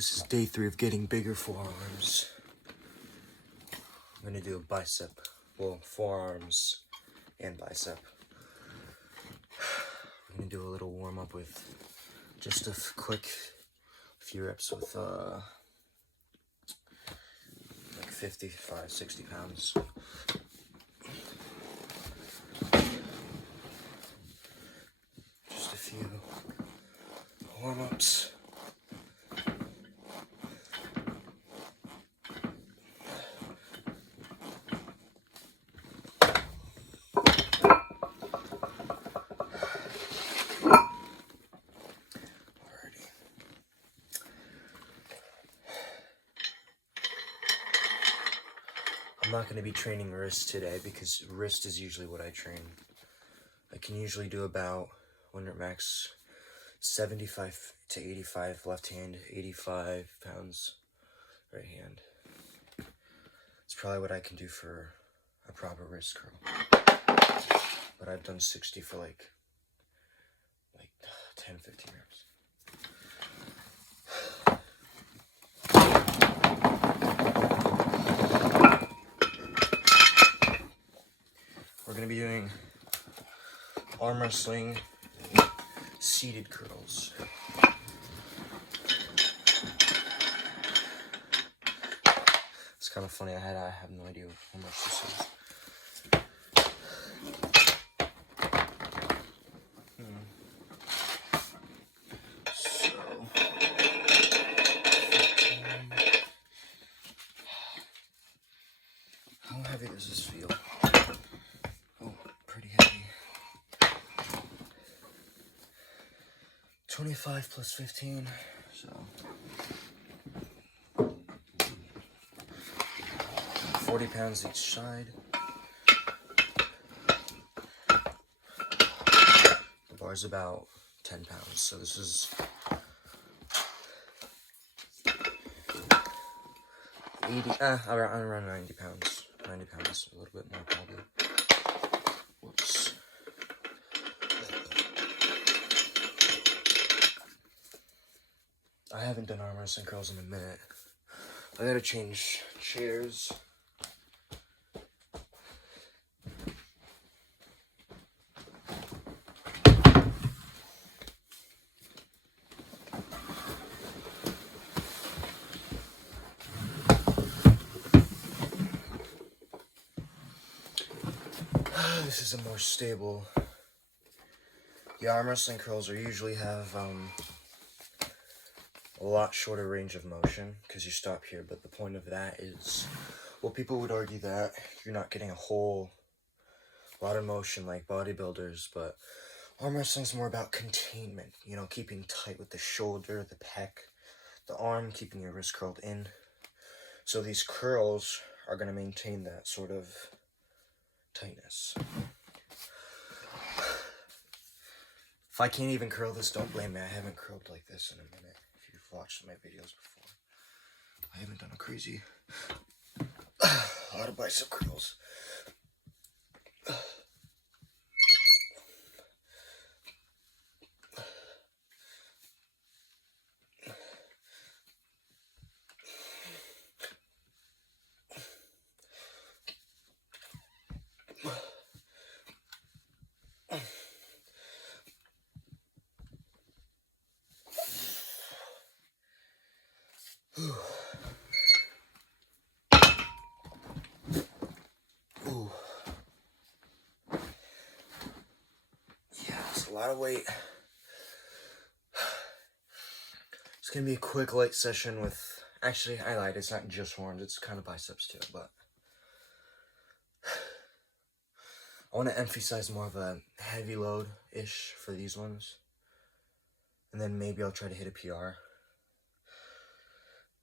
This is day 3 of getting bigger forearms. I'm gonna do a bicep. Well, forearms and bicep. We're gonna do a little warm up with just a quick few reps with like 55, 60 pounds. Just a few warm ups. I'm not going to be training wrist today because wrist is usually what I train. I can usually do about 100 max 75 to 85 left hand, 85 pounds right hand. It's probably what I can do for a proper wrist curl. But I've done 60 for like 10, 15 reps. We're going to be doing arm wrestling seated curls. It's kind of funny. I have no idea how much this is. How heavy does this feel? Oh, pretty heavy. 25 plus 15, so 40 pounds each side. The bar's about 10 pounds, so this is 80, around 90 pounds. 90 pounds, a little bit more probably. Whoops. I haven't done arm wrestling curls in a minute. I gotta change chairs. This is a more stable. The arm wrestling curls usually have a lot shorter range of motion because you stop here, but the point of that is, well, people would argue that you're not getting a whole lot of motion like bodybuilders, but arm wrestling's more about containment, you know, keeping tight with the shoulder, the pec, the arm, keeping your wrist curled in. So these curls are going to maintain that sort of tightness. If I can't even curl this, don't blame me. I haven't curled like this in a minute. If you've watched my videos before, I haven't done a crazy a lot of bicep curls. Ooh. Yeah, it's a lot of weight. It's gonna be a quick light session with, actually, I lied, it's not just arms, it's kind of biceps too, but I want to emphasize more of a heavy load-ish for these ones. And then maybe I'll try to hit a PR.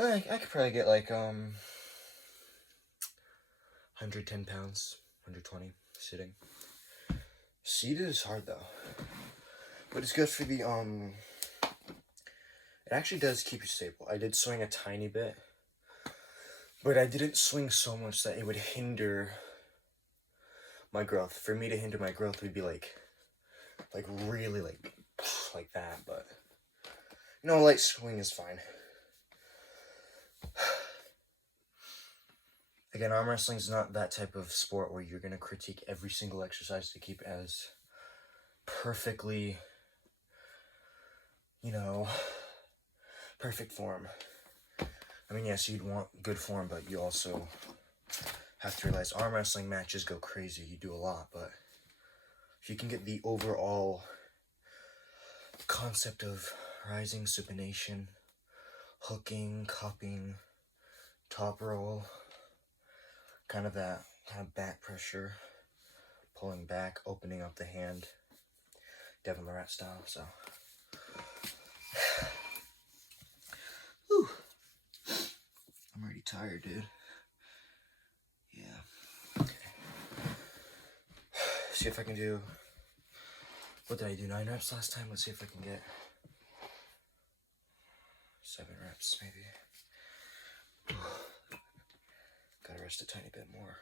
I could probably get like 110 pounds, 120 sitting. Seated is hard though, but it's good for the it actually does keep you stable. I did swing a tiny bit, but I didn't swing so much that it would hinder my growth. For me to hinder my growth would be like really like that, but you know, light swing is fine. Again, arm wrestling is not that type of sport where you're going to critique every single exercise to keep as perfectly, you know, perfect form. I mean, yes, you'd want good form, but you also have to realize arm wrestling matches go crazy. You do a lot, but if you can get the overall concept of rising supination, hooking, cupping, top roll, kind of that kind of back pressure, pulling back, opening up the hand, Devin Morat style. So, whew. I'm already tired, dude. Yeah. Okay. See if I can do. What did I do? 9 reps last time. Let's see if I can get 7 reps, maybe. Gotta rest a tiny bit more.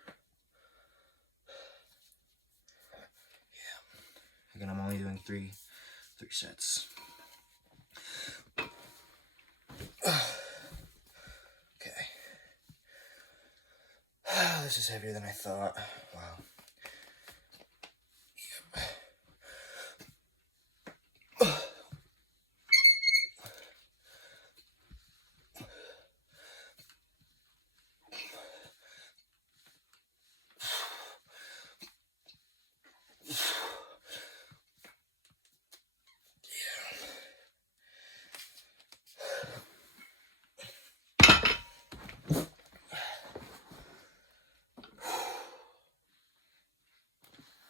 Yeah. Again, I'm only doing three sets. Okay. This is heavier than I thought. Wow.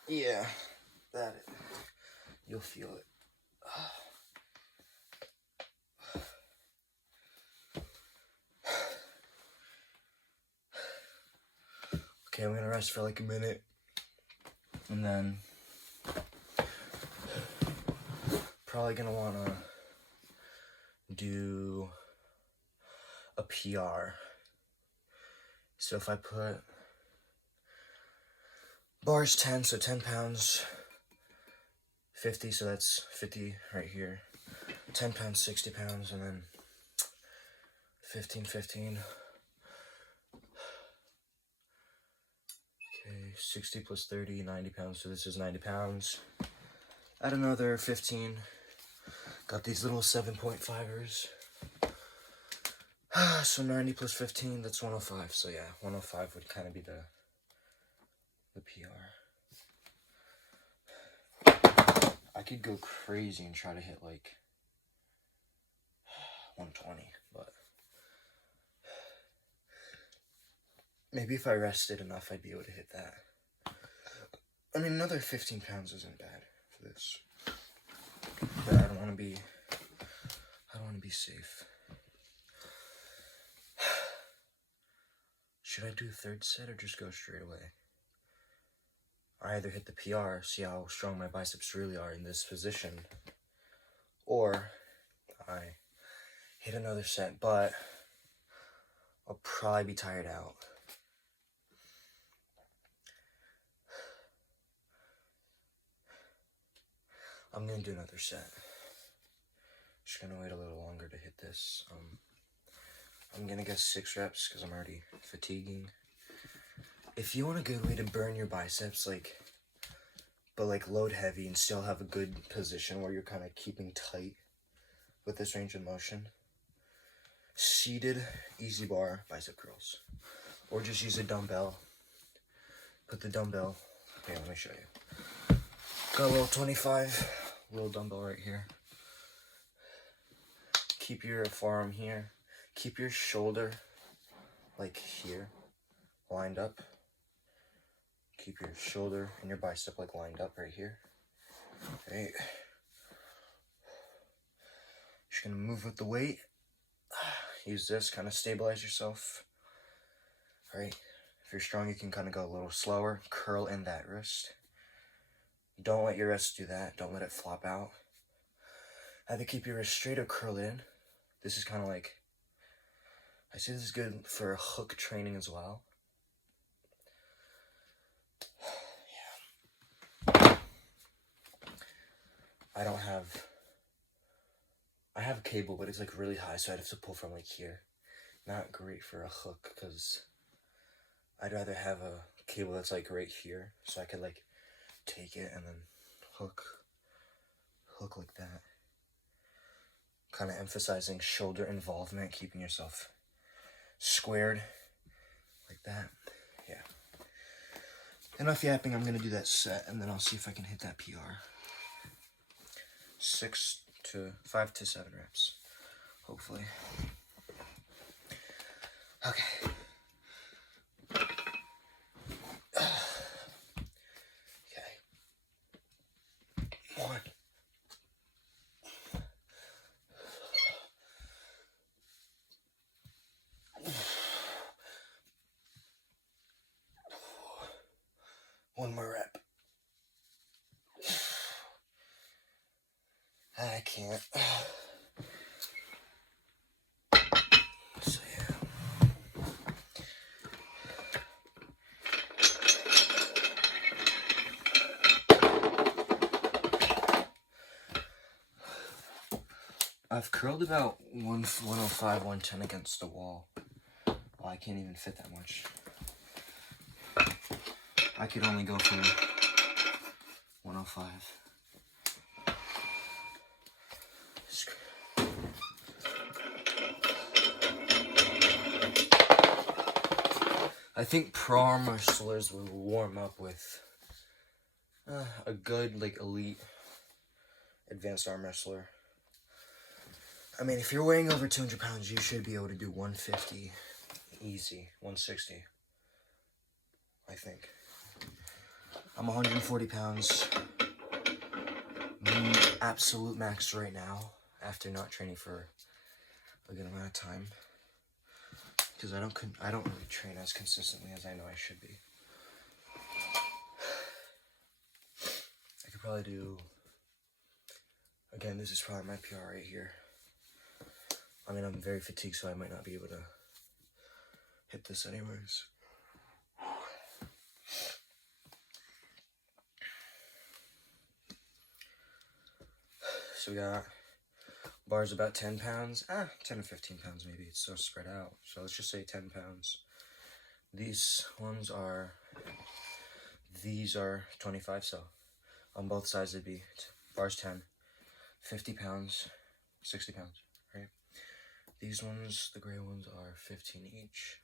Yeah, that it. You'll feel it. Okay, I'm gonna rest for like a minute, and then probably gonna wanna do a PR. So if I put bars 10, so 10 pounds, 50, so that's 50 right here. 10 pounds, 60 pounds, and then 15, 15. Okay, 60 plus 30, 90 pounds, so this is 90 pounds. Add another 15. Got these little 7.5ers. So 90 plus 15, that's 105. So yeah, 105 would kind of be the PR. I could go crazy and try to hit like 120, but maybe if I rested enough, I'd be able to hit that. I mean, another 15 pounds isn't bad for this, but I don't want to be safe. Should I do a third set or just go straight away? I either hit the PR, see how strong my biceps really are in this position, or I hit another set, but I'll probably be tired out. I'm gonna do another set. Just gonna wait a little longer to hit this. I'm gonna get 6 reps because I'm already fatiguing. If you want a good way to burn your biceps, but load heavy and still have a good position where you're kind of keeping tight with this range of motion, seated easy bar bicep curls, or just use a dumbbell. Put the dumbbell. Here, let me show you. Got a little 25 little dumbbell right here. Keep your forearm here. Keep your shoulder like here, lined up. Keep your shoulder and your bicep like lined up right here. Right. Just gonna move with the weight. Use this, kind of stabilize yourself. Alright. If you're strong, you can kind of go a little slower. Curl in that wrist. Don't let your wrist do that. Don't let it flop out. Either keep your wrist straight or curl in. This is kind of like, I say this is good for hook training as well. Yeah. I have a cable, but it's like really high, so I'd have to pull from like here. Not great for a hook, because I'd rather have a cable that's like right here, so I could like take it and then hook like that. Kind of emphasizing shoulder involvement, keeping yourself squared like that. Yeah. Enough yapping, I'm gonna do that set and then I'll see if I can hit that PR. 5 to 7 reps, hopefully. Okay. Okay. 1. 1 more rep. I can't. So yeah. I've curled about 105, 110 against the wall. Well, I can't even fit that much. I could only go for 105. I think pro arm wrestlers will warm up with a good, like, elite advanced arm wrestler. I mean, if you're weighing over 200 pounds, you should be able to do 150 easy, 160, I think. I'm 140 pounds, absolute max right now, after not training for a good amount of time. Because I don't really train as consistently as I know I should be. I could probably do, again, this is probably my PR right here. I mean, I'm very fatigued, so I might not be able to hit this anyways. So we got bars about 10 pounds, 10 to 15 pounds maybe, it's so spread out. So let's just say 10 pounds. These are 25, so on both sides it'd be bars 10, 50 pounds, 60 pounds, right? These ones, the gray ones, are 15 each.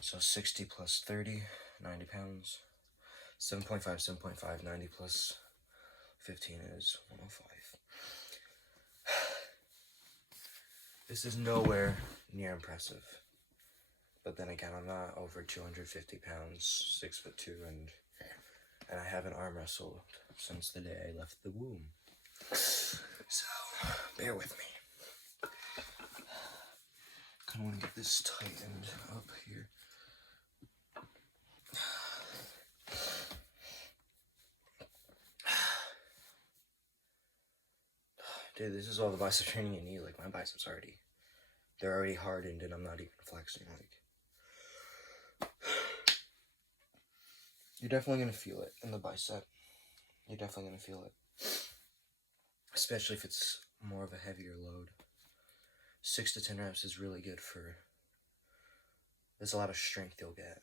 So 60 plus 30, 90 pounds. 7.5, 7.5, 90 plus 15 is 105. This is nowhere near impressive. But then again, I'm not over 250 pounds, 6'2", and I haven't arm wrestled since the day I left the womb. So, bear with me. Kind of want to get this tightened up here. Dude, this is all the bicep training you need. Like, my biceps they're already hardened and I'm not even flexing. Like, you're definitely gonna feel it in the bicep. You're definitely gonna feel it. Especially if it's more of a heavier load. 6 to 10 reps is really good for, there's a lot of strength you'll get.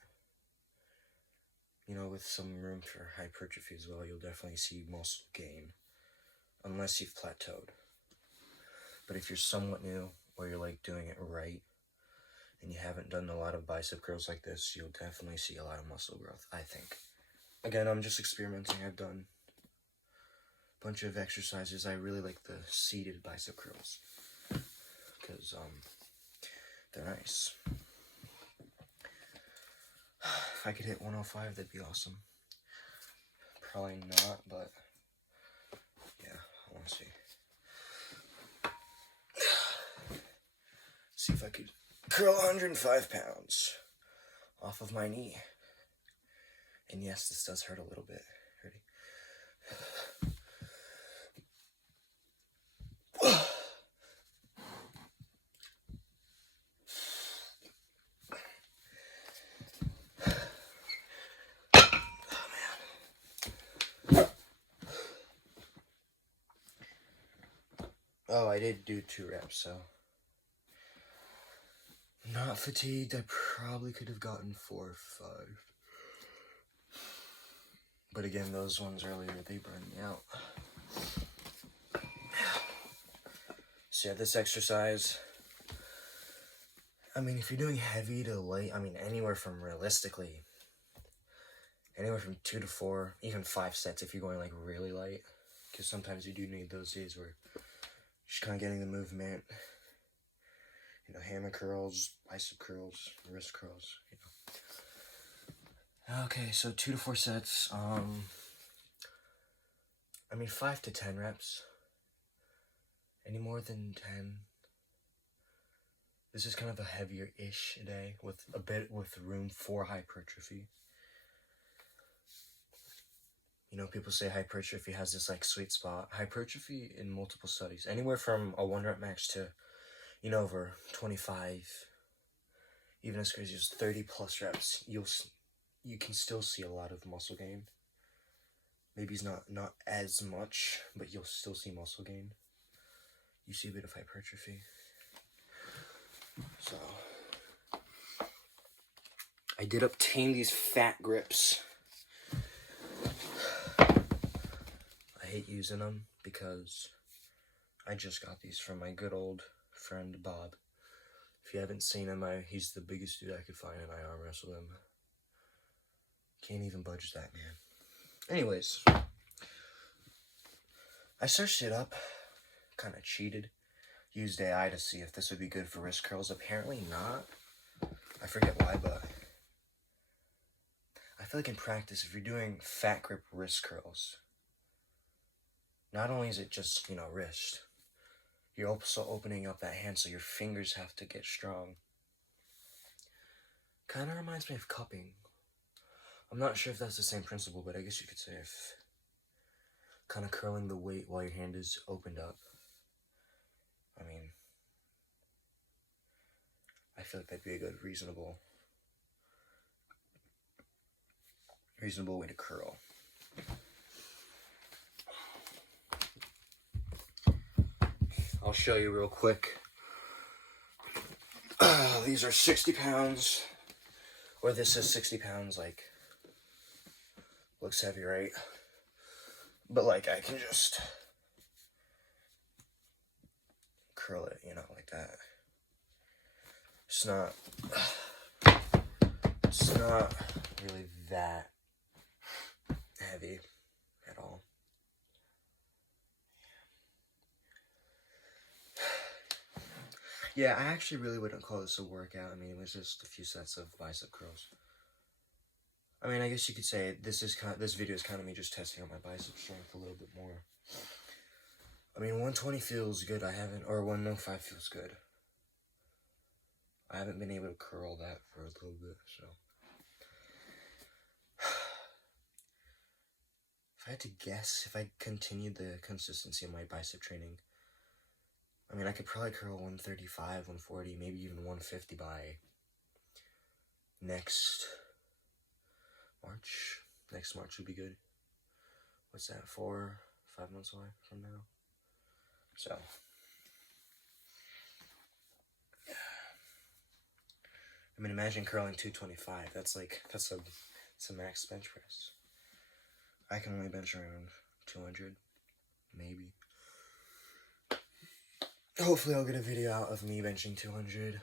You know, with some room for hypertrophy as well, you'll definitely see muscle gain. Unless you've plateaued. But if you're somewhat new, or you're like doing it right, and you haven't done a lot of bicep curls like this, you'll definitely see a lot of muscle growth, I think. Again, I'm just experimenting. I've done a bunch of exercises. I really like the seated bicep curls, because they're nice. If I could hit 105, that'd be awesome. Probably not, but yeah, I want to see. See if I could curl 105 pounds off of my knee. And yes, this does hurt a little bit. Ready? Oh, I did do 2 reps, so not fatigued. I probably could have gotten 4 or 5. But again, those ones earlier, they burned me out. So yeah, this exercise, I mean, if you're doing heavy to light, I mean, anywhere from 2 to 4, even 5 sets if you're going like really light. Because sometimes you do need those days where you're just kind of getting the movement. You know, hammer curls, bicep curls, wrist curls, you know. Okay, so 2 to 4 sets. I mean, 5 to 10 reps. Any more than 10. This is kind of a heavier-ish day with room for hypertrophy. You know, people say hypertrophy has this like sweet spot. Hypertrophy in multiple studies, anywhere from a 1 rep max to, you know, over 25, even as crazy as 30 plus reps, you can still see a lot of muscle gain. Maybe it's not as much, but you'll still see muscle gain. You see a bit of hypertrophy. So I did obtain these fat grips. I hate using them because I just got these from my good old friend Bob. If you haven't seen him, he's the biggest dude I could find, and I arm wrestle him. Can't even budge that man. Anyways, I searched it up, kind of cheated. Used AI to see if this would be good for wrist curls. Apparently not. I forget why, but I feel like in practice, if you're doing fat grip wrist curls, not only is it just, you know, wrist, you're also opening up that hand, so your fingers have to get strong. Kind of reminds me of cupping. I'm not sure if that's the same principle, but I guess you could say if kind of curling the weight while your hand is opened up. I mean, I feel like that'd be a good, reasonable way to curl. I'll show you real quick. These are 60 pounds, or this is 60 pounds, like, looks heavy, right? But, like, I can just curl it, you know, like that. It's not really that heavy at all. Yeah, I actually really wouldn't call this a workout. I mean, it was just a few sets of bicep curls. I mean, I guess you could say this video is kind of me just testing out my bicep strength a little bit more. I mean, 120 feels good. Or 105 feels good. I haven't been able to curl that for a little bit, so. If I had to guess, if I continued the consistency of my bicep training, I mean, I could probably curl 135, 140, maybe even 150 by next March. Next March would be good. What's that, 4, 5 months away from now? So, yeah. I mean, imagine curling 225. That's a max bench press. I can only bench around 200, maybe. Hopefully I'll get a video out of me benching 200.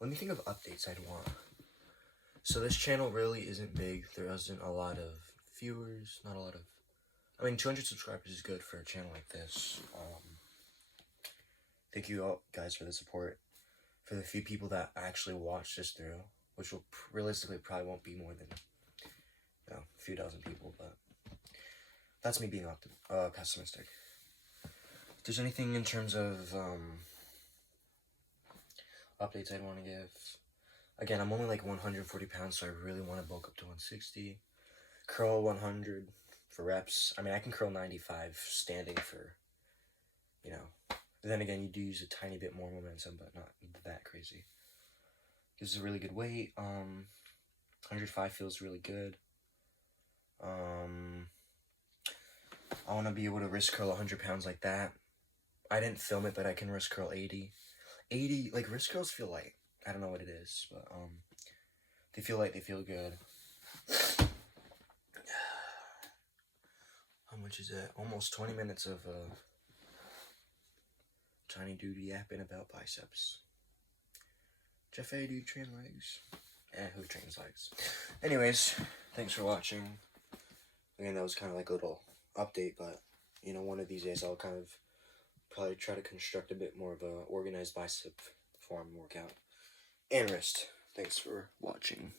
Let me think of updates I'd want. So this channel really isn't big. There isn't a lot of viewers, not a lot of... I mean, 200 subscribers is good for a channel like this. Thank you all guys for the support. For the few people that actually watch this through, which will realistically probably won't be more than, you know, a few dozen people, but that's me being pessimistic. If there's anything in terms of updates I'd want to give, again, I'm only like 140 pounds, so I really want to bulk up to 160. Curl 100 for reps. I mean, I can curl 95 standing for, you know. But then again, you do use a tiny bit more momentum, but not that crazy. This is a really good weight. 105 feels really good. I want to be able to wrist curl 100 pounds like that. I didn't film it, but I can wrist curl 80. 80, like, wrist curls feel like, I don't know what it is, but, they feel like they feel good. How much is that? Almost 20 minutes of, tiny dude yapping about biceps. Jeff A, do you train legs? Who trains legs? Anyways, thanks for watching. Again, that was kind of like a little update, but, you know, one of these days I'll kind of probably try to construct a bit more of a organized bicep form workout. And wrist. Thanks for watching.